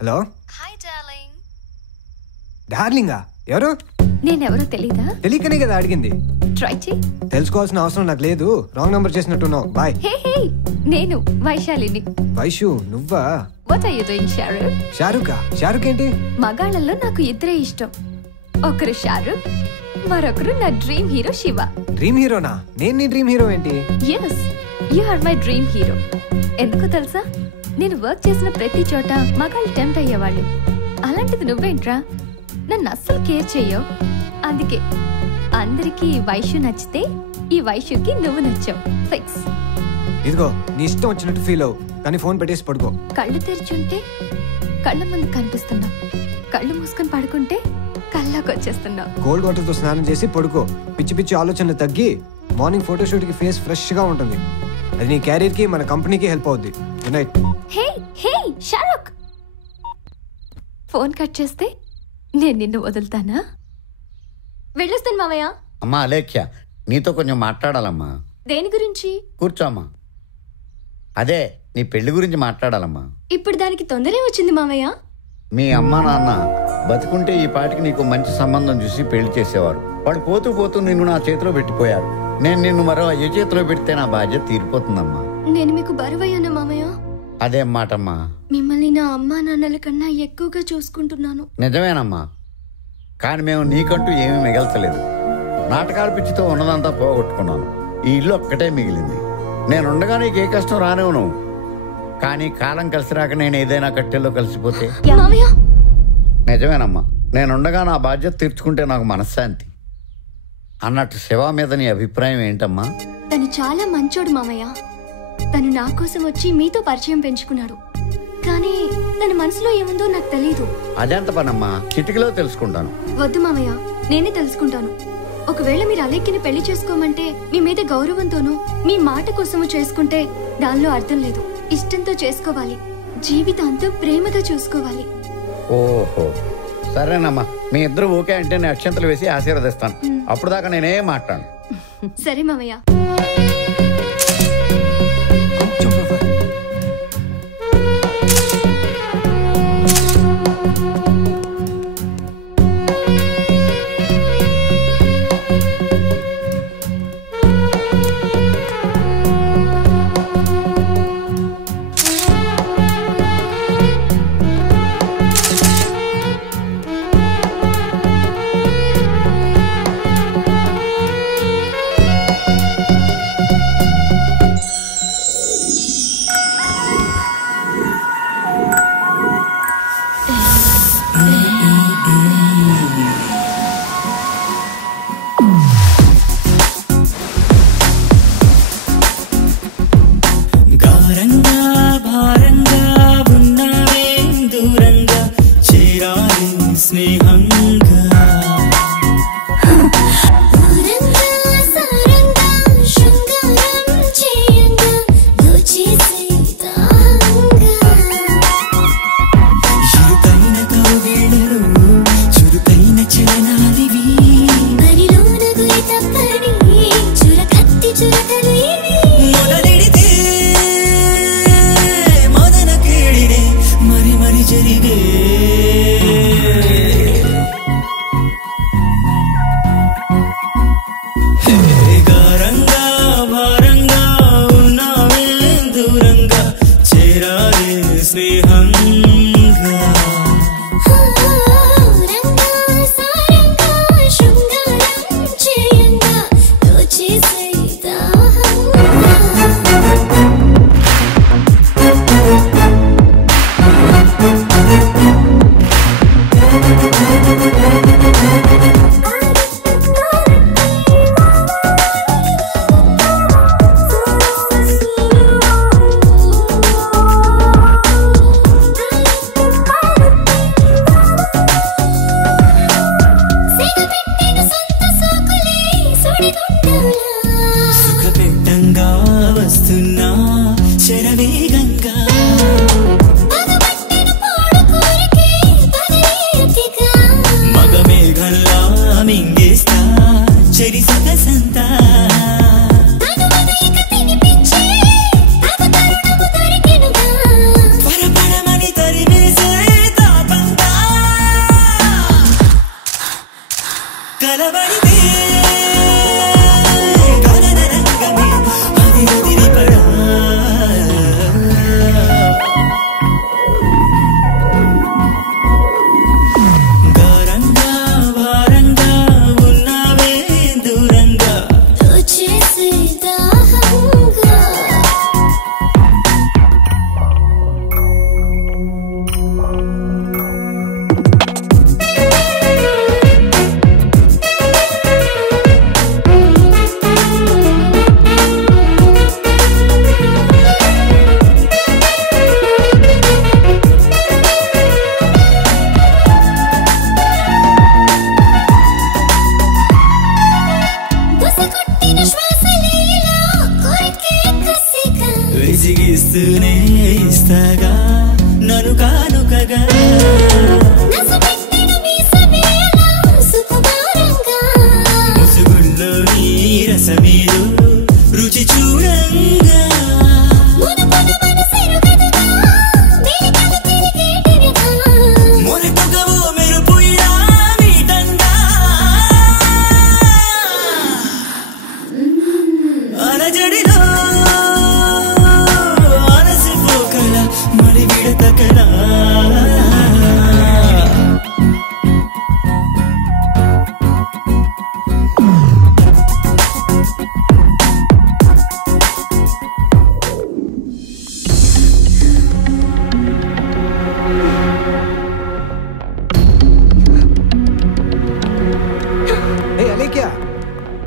Hello. Hi darling. డార్లింగా? ఎవరు? నేనెవరో తెలీదా? తెలియకనే కదా అడిగింది. ట్రై చెయ్. తెలుసుకోవాల్సిన అవసరం నాకు లేదు. రాంగ్ నంబర్ చేసినట్టున్నావు. బాయ్. హే హే, నేను వైశాలిని. వైషు నువ్వా? What are you doing Shahrukh? Shahrukh ఏంటి? మగాళ్ళల్లో నాకు ఇద్దరే ఇష్టం. ఒకరు షారుఖ్, మరొకరు నా డ్రీమ్ హీరో శివ. డ్రీమ్ హీరోనా? నేను నీ డ్రీమ్ హీరో ఏంటి? yes, you are my dream hero. ఎందుకో తెలుసా? నేను వర్క్ చేసిన ప్రతి చోట మగాళ్ళు టెంప్ట్ అయ్యేవాళ్ళు. అలాంటిది నువ్వేంట్రా? నన్ను అస్సలు కేర్ చెయ్యవు. అందుకే అందరికీ వైషు నచ్చితే ఈ వైషుకి నువ్వు నచ్చావు. ఫిక్స్. ఇదిగో నీ ఇష్టం వచ్చినట్టు ఫీల్ అవ్వు, కానీ ఫోన్ పెట్టేసి పడుకో. కళ్ళు తెరిచుంటే కళ్ళ ముందు కనిపిస్తున్నావు, కళ్ళు మూసుకొని పడుకుంటే కళ్ళలోకి వచ్చేస్తున్నావు. కోల్డ్ వాటర్ తో స్నానం చేసి పడుకో. పిచ్చి పిచ్చి ఆలోచనలు తగ్గి మార్నింగ్ ఫోటోషూట్ కి ఫేస్ ఫ్రెష్ గా ఉంటుంది. అది నీ క్యారియర్ కి మన కంపెనీకి హెల్ప్ అవుద్ది. Good night. Hey hey Shahrukh, phone cut చేస్తే నేను నిన్ను వదులుతానా? వెళ్ళొస్తాను మామయ్య. అమ్మా అలేఖ్య, నీతో కొంచెం మాట్లాడాలమ్మా. దేని గురించి? కూర్చోమ్మా. అదే నీ పెళ్లి గురించి మాట్లాడాలమ్మా. ఇప్పుడు దానికి తొందరే వచ్చింది మామయ్య. మీ అమ్మా నాన్న బతుకుంటే ఈ పాటికి నీకు మంచి సంబంధం చూసి పెళ్లి చేసేవారు. వాడు పోతూ పోతూ నిన్ను నా చేతిలో పెట్టిపోయారు. నేను నిన్ను మరో ఏ చేతిలో పెడితే నా బాధ్యత తీరిపోతుందమ్మా. నేను మీకు బరువయ్యాను మామయ్య. అదేం మాటమ్మా? మిమ్మల్ని నా అమ్మా నాన్నల కన్నా ఎక్కువగా చూసుకుంటున్నాను. నిజమేనమ్మా, కానీ మేము నీకంటూ ఏమీ మిగల్చలేదు. నాటకాల పిచ్చితో ఉన్నదంతా పోగొట్టుకున్నాను. ఈ ఇల్లు ఒక్కటే మిగిలింది. నేనుండగా నీకు ఏ కష్టం రానివ్వను. కానీ కాలం కలిసి రాక నేను ఏదైనా కట్టెల్లో కలిసిపోతే? నిజమేనమ్మా, నేనుండగా నా బాధ్యత తీర్చుకుంటే నాకు మనశ్శాంతి. అన్నట్టు శివ మీద నీ అభిప్రాయం ఏంటమ్మా? తను చాలా మంచోడు మామయ్య. తను నా కోసం వచ్చి మీతో పరిచయం పెంచుకున్నాడు. కానీ తన మనసులో ఏముందో నాకు తెలీదు. అదెంత పనమ్మా, చిటికలో తెలుసుకుంటాను. వద్దు మామయ్య, నేనే తెలుసుకుంటాను. ఒకవేళ మీరు అలేఖ్యని పెళ్లి చేసుకోమంటే మీ మీద గౌరవంతోనూ మీ మాట కోసము చేసుకుంటే దానిలో అర్థం లేదు. ఇష్టంతో చేసుకోవాలి, జీవితాంతం ప్రేమగా చూసుకోవాలి. ఓహో సరేనమ్మా, మీ ఇద్దరు ఓకే అంటే నేను అక్షంతలు వేసి ఆశీర్వదిస్తాను. అప్పుడు దాకా నేనేం మాట్లాడు. సరే మామయ్య. మనసునే ఇస్తాగా నన్ను కానుకగా ముసుగుల్లో నీ రసమేదో రుచి చూడంగా మొరటగవో మెరుపుయ్యా మీటంగా అలజడిలో అలసిపోకల మరి విడతకలా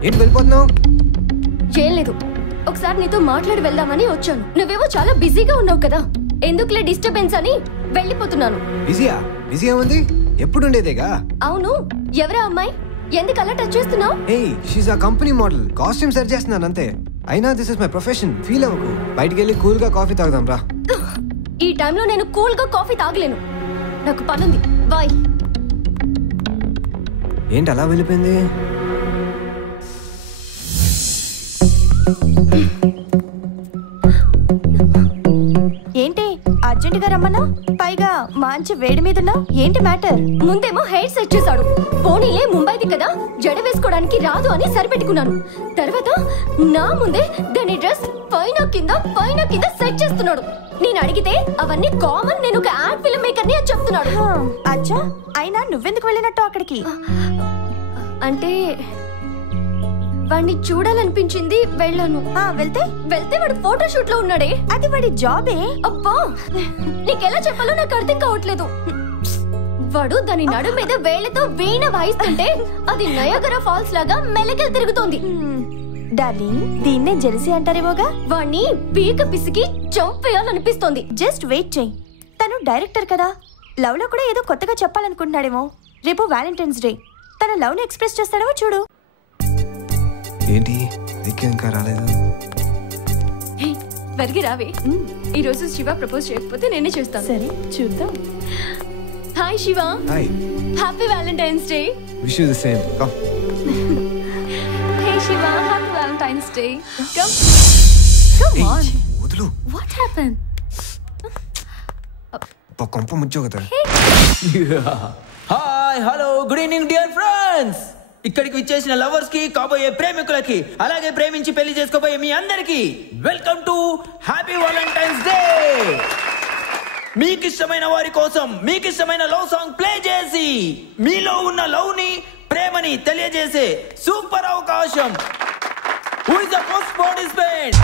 ఏంటి వెళ్ళిపోతున్నావు? ఏం లేదు, ఒకసారి నీతో మాట్లాడి వెళ్దామని వచ్చాను. నువ్వేమో చాలా బిజీగా ఉన్నావు కదా, ఎందుకులే డిస్టర్బెన్స్ అని వెళ్ళిపోతున్నాను. బిజీయా? బిజీ ఏముంది, ఎప్పుడు ఉండేదేగా. అవును, ఎవరా అమ్మాయి? ఎందుకు అలా టచ్ చేస్తున్నావు? ఏయ్, షీస్ ఆ కంపెనీ మోడల్. కాస్ట్యూమ్ సెట్ చేస్తున్నాను అంతే. అయినా this is my profession. Feel అవ్వకు. బయటికి వెళ్ళి కూల్ గా కాఫీ తాగుదాం రా. ఈ టైంలో నేను కూల్ గా కాఫీ తాగలేను, నాకు పనుంది. బాయ్. ఏంటి అలా వెళ్ళిపోయింది? ఏంటి అర్జెంట్ గా రమ్మన్నా? పైగా మంచి వేడి మీద ఉన్నావు, ఏంటి మ్యాటర్? ముందేమో హెయిర్ సెట్ చేశాడు. పోనీలే, ముంబైది కదా, జడ వేసుకోవడానికి రాదు అని సరిపెట్టుకున్నాను. తర్వాత నా ముందే దాని డ్రెస్ పైన కింద సెట్ చేస్తున్నాడు. నేను అడిగితే అవన్నీ కామన్, నేను ఒక యాడ్ ఫిల్మ్ మేకర్ ని అని చెప్తున్నాడు. అచ్చా, అయినా నువ్వెందుకు వెళ్ళినట్టు అక్కడికి? అంటే వాడిని చూడాలనిపించింది, వెళ్ళాను. వెళ్తే వాడు ఫోటో షూట్ లో ఉన్నాడే. అది వాడి జాబే. అబ్బా, నీకెలా చెప్పాలో నాకు అర్థం కావట్లేదు. వాడు దాని నడు మీద వేళ్లతో వీణ వాయిస్తుంటే అది నయాగరా ఫాల్స్ లాగా మెలకలు తిరుగుతోంది. డార్లింగ్, దీన్నే జెలసీ అంటారేమోగా. వాణ్ణి పీక పిసికి చంపేయాలనిపిస్తోంది. జస్ట్ వెయిట్ చెయ్యి, తను డైరెక్టర్ కదా, లవ్ లో కూడా ఏదో కొత్తగా చెప్పాలనుకుంటున్నాడేమో. రేపు వ్యాలంటైన్స్ డే, తన లవ్ ని ఎక్స్ప్రెస్ చేస్తాడేమో చూడు. ఏంటి ఇంకా రాలేదు? వెరిగి రావే. ఈ రోజు శివ ప్రపోజ్ చేయకపోతే నేనే చేస్తాను. సరే చూద్దాం. Hi Shiva. Hi. Happy Valentine's Day. Wish you the same. Come. Hey Shiva, happy Valentine's Day. Come on. వదులు. What happen? కొంప ముచ్చో కదా. Hi, hello, good evening dear friends. ఇక్కడికి విచ్చేసిన లవర్స్ కి, కాబోయే ప్రేమికులకి, అలాగే ప్రేమించి పెళ్లి చేసుకోబోయే మీ అందరికి welcome to happy Valentine's day. మీకు ఇష్టమైన వారి కోసం మీకు ఇష్టమైన లవ్ సాంగ్ ప్లే చేసి మీలో ఉన్న లవ్ ని, ప్రేమని తెలియజేసే సూపర్ అవకాశం. Who is the first participant?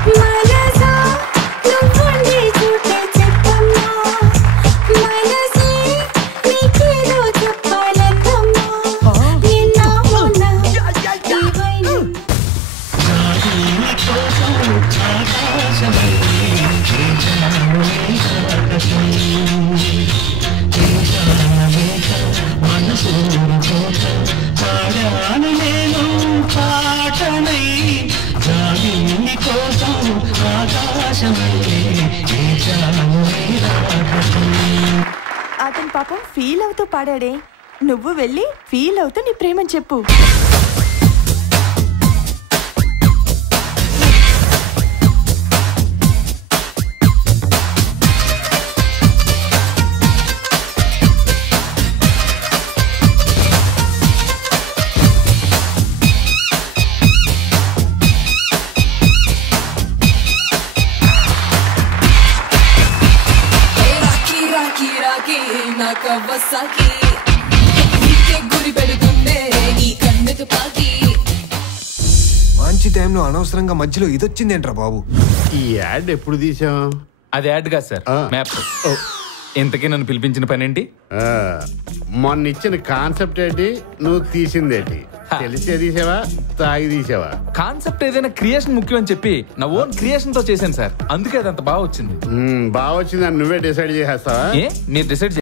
అతను పాపం ఫీల్ అవుతూ పాడాడే, నువ్వు వెళ్ళి ఫీల్ అవుతూ నీ ప్రేమని చెప్పు. మంచి టైంలో అనవసరంగా మధ్యలో ఇదొచ్చింది ఏంట్రా బాబు? ఈ యాడ్ ఎప్పుడు తీసాం? అది యాడ్ కాదు సార్, మ్యాప్. ఇంతకీ నన్ను పిలిపించిన పని ఏంటి? మొన్న ఇచ్చిన కాన్సెప్ట్ ఏంటి, నువ్వు తీసిందేంటి? తెలిసే తీసావా, తాగి తీసావా? కాన్సెప్ట్ ఏదైనా క్రియేషన్ ముఖ్యం అని చెప్పి నా ఓన్ క్రియేషన్ తో చేశాను సార్, అందుకే అది అంత బాగా వచ్చింది. బాగా వచ్చిందని నువ్వే డిసైడ్ చేసేస్తావా? ఏ, మీరు డిసైడ్